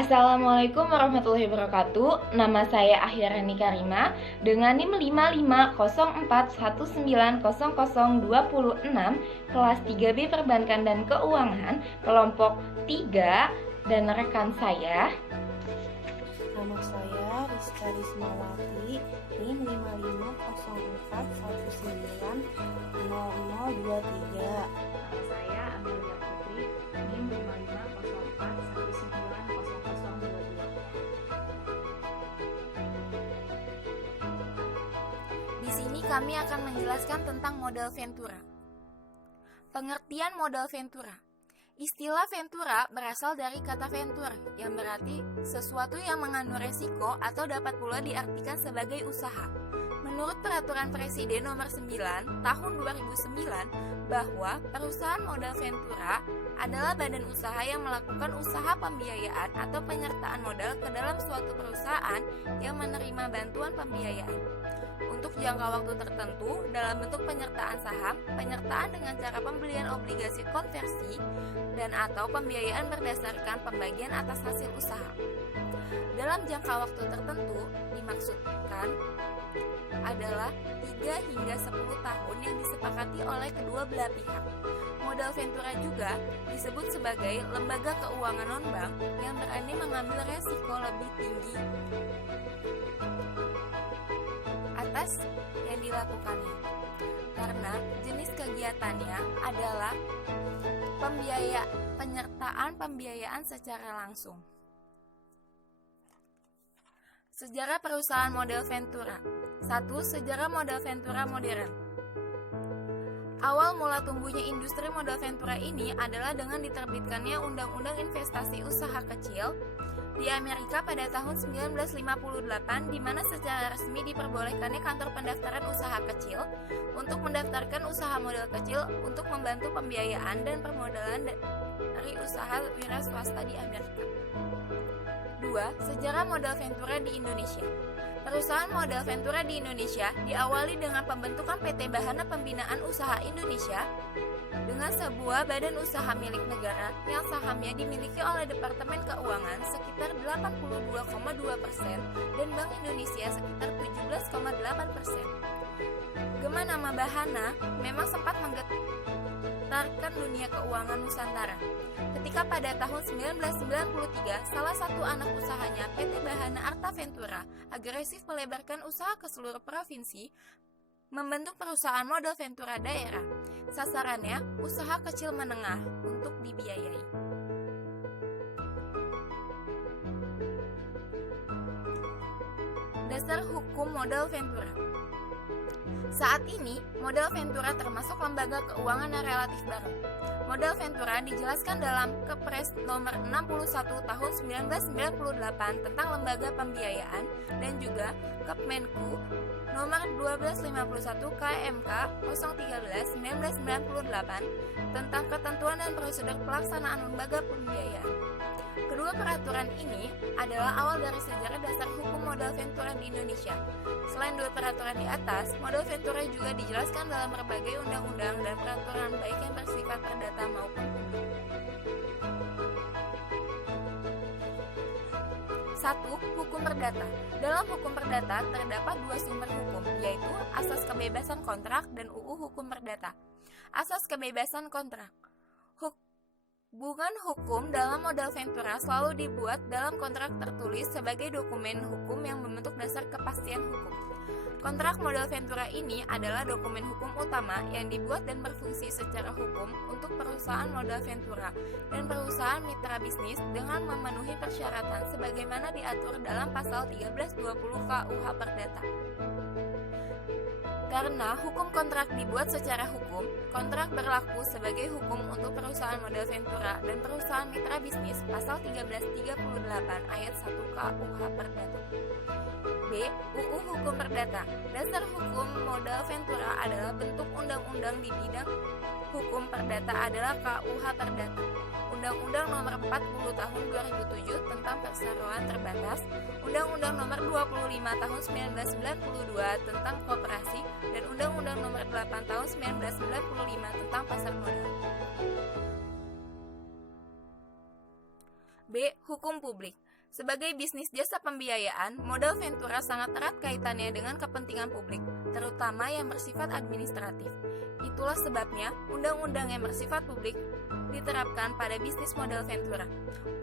Assalamualaikum warahmatullahi wabarakatuh. Nama saya Ahyarani Karima dengan NIM 5504190026 kelas 3B Perbankan dan Keuangan kelompok 3 dan rekan saya. Nama saya Rizka Rismawati, NIM 5504190023. Nama saya Amelia Putri, NIM 5504190022. Di sini kami akan menjelaskan tentang modal Ventura. Pengertian modal Ventura. Istilah Ventura berasal dari kata venture yang berarti sesuatu yang mengandung resiko atau dapat pula diartikan sebagai usaha. Menurut Peraturan Presiden Nomor 9 Tahun 2009 bahwa perusahaan modal Ventura adalah badan usaha yang melakukan usaha pembiayaan atau penyertaan modal ke dalam suatu perusahaan yang menerima bantuan pembiayaan untuk jangka waktu tertentu dalam bentuk penyertaan saham, penyertaan dengan cara pembelian obligasi konversi, dan atau pembiayaan berdasarkan pembagian atas hasil usaha. Dalam jangka waktu tertentu dimaksudkan adalah 3 hingga 10 tahun yang disepakati oleh kedua belah pihak. Modal Ventura juga disebut sebagai lembaga keuangan non-bank yang berani mengambil resiko lebih tinggi atas yang dilakukannya, karena jenis kegiatannya adalah penyertaan pembiayaan secara langsung. Sejarah perusahaan modal Ventura. 1. Sejarah modal Ventura modern. Awal mula tumbuhnya industri modal Ventura ini adalah dengan diterbitkannya Undang-Undang Investasi Usaha Kecil di Amerika pada tahun 1958, di mana secara resmi diperbolehkannya kantor pendaftaran usaha kecil untuk mendaftarkan usaha modal kecil untuk membantu pembiayaan dan permodalan dari usaha wira swasta di Amerika. 2. Sejarah modal Ventura di Indonesia. Perusahaan modal Ventura di Indonesia diawali dengan pembentukan PT Bahana Pembinaan Usaha Indonesia dengan sebuah badan usaha milik negara yang sahamnya dimiliki oleh Departemen Keuangan sekitar 82,2% dan Bank Indonesia sekitar 17,8%. Gema nama Bahana memang sempat menggetarkan dunia keuangan Nusantara. Ketika pada tahun 1993, salah satu anak usahanya, PT Bahana Arta Ventura, agresif melebarkan usaha ke seluruh provinsi, membentuk perusahaan modal Ventura daerah. Sasarannya, usaha kecil menengah untuk dibiayai. Dasar hukum modal Ventura. Saat ini, modal Ventura termasuk lembaga keuangan yang relatif baru. Modal Ventura dijelaskan dalam Kepres Nomor 61 Tahun 1998 tentang lembaga pembiayaan dan juga Kepmenku Nomor 1251 KMK 013/1998 tentang ketentuan dan prosedur pelaksanaan lembaga pembiayaan. Kedua peraturan ini adalah awal dari sejarah dasar hukum modal Ventura di Indonesia. Selain dua peraturan di atas, modal Ventura juga dijelaskan dalam berbagai undang-undang dan peraturan baik yang bersifat perdata maupun umum. 1. Hukum perdata. Dalam hukum perdata terdapat dua sumber hukum, yaitu Asas Kebebasan Kontrak dan UU Hukum Perdata. Asas kebebasan kontrak. Hubungan hukum dalam modal Ventura selalu dibuat dalam kontrak tertulis sebagai dokumen hukum yang membentuk dasar kepastian hukum. Kontrak modal Ventura ini adalah dokumen hukum utama yang dibuat dan berfungsi secara hukum untuk perusahaan modal Ventura dan perusahaan mitra bisnis dengan memenuhi persyaratan sebagaimana diatur dalam pasal 1320 KUH Perdata. Karena hukum kontrak dibuat secara hukum, kontrak berlaku sebagai hukum untuk perusahaan modal Ventura dan perusahaan mitra bisnis pasal 1338 ayat 1 KUH Perdata. B. UU Hukum Perdata. Dasar hukum modal Ventura adalah bentuk undang-undang di bidang hukum perdata adalah KUH Perdata. Undang-Undang Nomor 40 Tahun 2007 tentang Perseroan Terbatas, Undang-Undang Nomor 25 Tahun 1992 tentang Koperasi, dan Undang-Undang Nomor 8 Tahun 1995 tentang Pasar Modal. B. Hukum publik. Sebagai bisnis jasa pembiayaan, modal ventura sangat erat kaitannya dengan kepentingan publik, terutama yang bersifat administratif. Itulah sebabnya, undang-undang yang bersifat publik diterapkan pada bisnis modal ventura.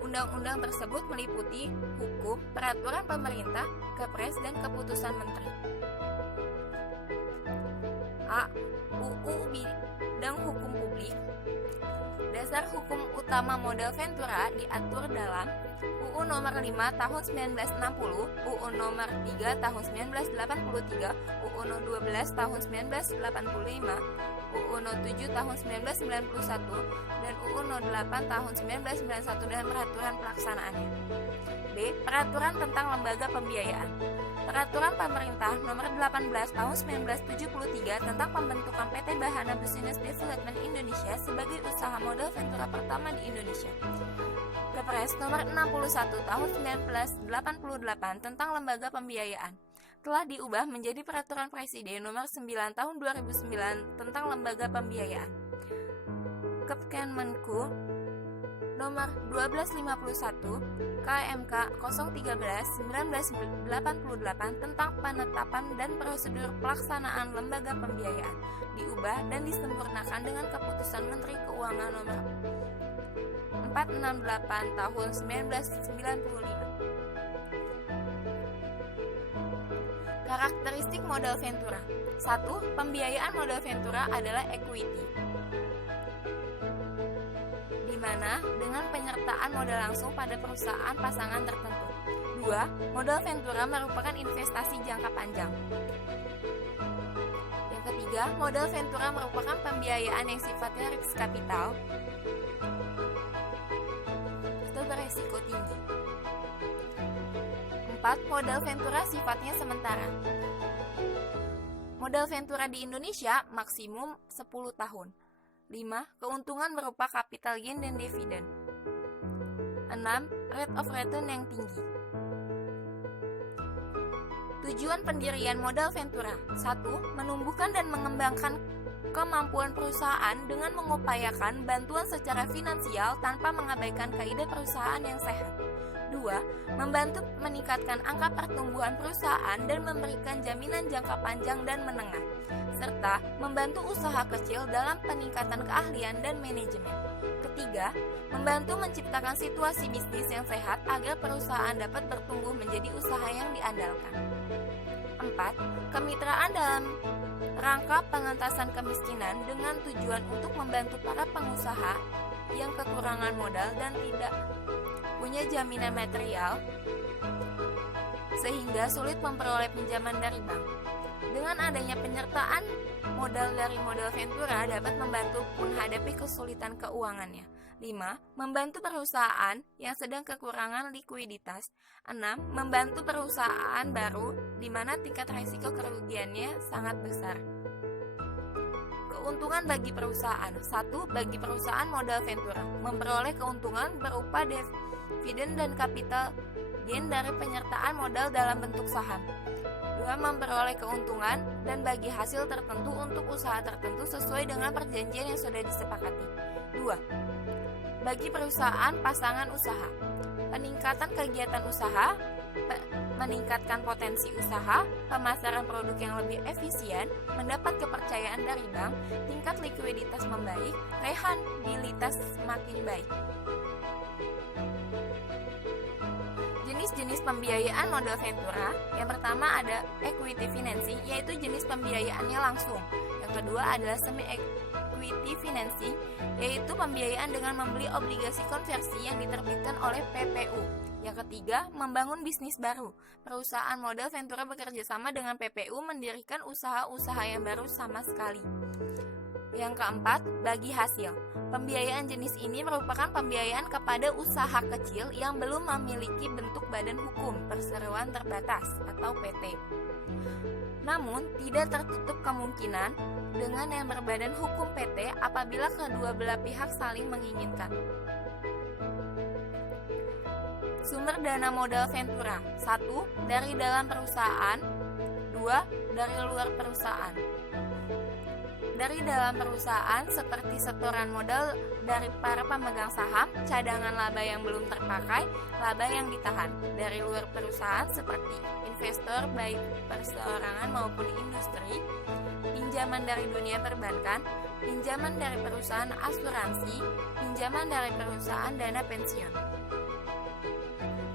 Undang-undang tersebut meliputi hukum, peraturan pemerintah, kepres, dan keputusan menteri. A. UU Bidang Hukum Publik. Dasar hukum utama modal ventura diatur dalam UU Nomor 5 Tahun 1960, UU Nomor 3 Tahun 1983, UU Nomor 12 Tahun 1985, UU Nomor 7 Tahun 1991, dan UU Nomor 8 Tahun 1991 dan peraturan pelaksanaannya. B. Peraturan tentang lembaga pembiayaan. Peraturan Pemerintah Nomor 18 Tahun 1973 tentang pembentukan PT Bahana Business Development Indonesia sebagai usaha modal ventura pertama di Indonesia. Kepres Nomor 61 Tahun 1988 tentang lembaga pembiayaan telah diubah menjadi Peraturan Presiden Nomor 9 Tahun 2009 tentang lembaga pembiayaan. Kepmenku Nomor 1251 KMK 013/1988 tentang penetapan dan prosedur pelaksanaan lembaga pembiayaan diubah dan disempurnakan dengan Keputusan Menteri Keuangan Nomor 468 Tahun 1995. Karakteristik modal ventura. 1. Pembiayaan modal ventura adalah equity, di mana dengan penyertaan modal langsung pada perusahaan pasangan tertentu. 2. Modal ventura merupakan investasi jangka panjang. Yang ketiga, modal ventura merupakan pembiayaan yang sifatnya risk capital atau beresiko tinggi. 4. Modal ventura sifatnya sementara. Modal ventura di Indonesia maksimum 10 tahun. 5. Keuntungan berupa capital gain dan dividen. 6. Rate of return yang tinggi. Tujuan pendirian modal ventura. 1. Menumbuhkan dan mengembangkan kemampuan perusahaan dengan mengupayakan bantuan secara finansial tanpa mengabaikan kaidah perusahaan yang sehat. 2. Membantu meningkatkan angka pertumbuhan perusahaan dan memberikan jaminan jangka panjang dan menengah, serta membantu usaha kecil dalam peningkatan keahlian dan manajemen. Ketiga, membantu menciptakan situasi bisnis yang sehat agar perusahaan dapat bertumbuh menjadi usaha yang diandalkan. 4. Kemitraan dalam rangka pengentasan kemiskinan dengan tujuan untuk membantu para pengusaha yang kekurangan modal dan tidak punya jaminan material sehingga sulit memperoleh pinjaman dari bank. Dengan adanya penyertaan modal dari modal ventura dapat membantu menghadapi kesulitan keuangannya. 5. Membantu perusahaan yang sedang kekurangan likuiditas. 6. Membantu perusahaan baru di mana tingkat risiko kerugiannya sangat besar. Keuntungan bagi perusahaan. 1. Bagi perusahaan modal ventura memperoleh keuntungan berupa dividen dan capital gain dari penyertaan modal dalam bentuk saham. 2. Memperoleh keuntungan dan bagi hasil tertentu untuk usaha tertentu sesuai dengan perjanjian yang sudah disepakati. 2. Bagi perusahaan pasangan usaha, peningkatan kegiatan usaha, meningkatkan potensi usaha, pemasaran produk yang lebih efisien, mendapat kepercayaan dari bank, tingkat likuiditas membaik, rehabilitas semakin baik. Jenis-jenis pembiayaan modal ventura. Yang pertama ada equity financing, yaitu jenis pembiayaannya langsung. Yang kedua adalah semi equity financing, yaitu pembiayaan dengan membeli obligasi konversi yang diterbitkan oleh PPU. Yang ketiga, membangun bisnis baru. Perusahaan modal ventura bekerja sama dengan PPU mendirikan usaha-usaha yang baru sama sekali. Yang keempat, bagi hasil. Pembiayaan jenis ini merupakan pembiayaan kepada usaha kecil yang belum memiliki bentuk badan hukum perseroan terbatas atau PT. Namun, tidak tertutup kemungkinan dengan yang berbadan hukum PT apabila kedua belah pihak saling menginginkan. Sumber dana modal ventura. 1. Dari dalam perusahaan. 2. Dari luar perusahaan. dari dalam perusahaan seperti setoran modal dari para pemegang saham, cadangan laba yang belum terpakai, laba yang ditahan. Dari luar perusahaan seperti investor baik perseorangan maupun industri, pinjaman dari dunia perbankan, pinjaman dari perusahaan asuransi, pinjaman dari perusahaan dana pensiun.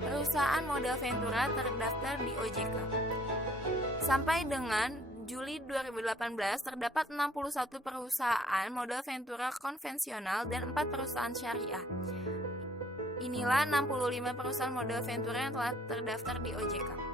Perusahaan modal Ventura terdaftar di OJK. Sampai dengan Juli 2018 terdapat 61 perusahaan modal Ventura konvensional dan 4 perusahaan syariah. Inilah 65 perusahaan modal Ventura yang telah terdaftar di OJK.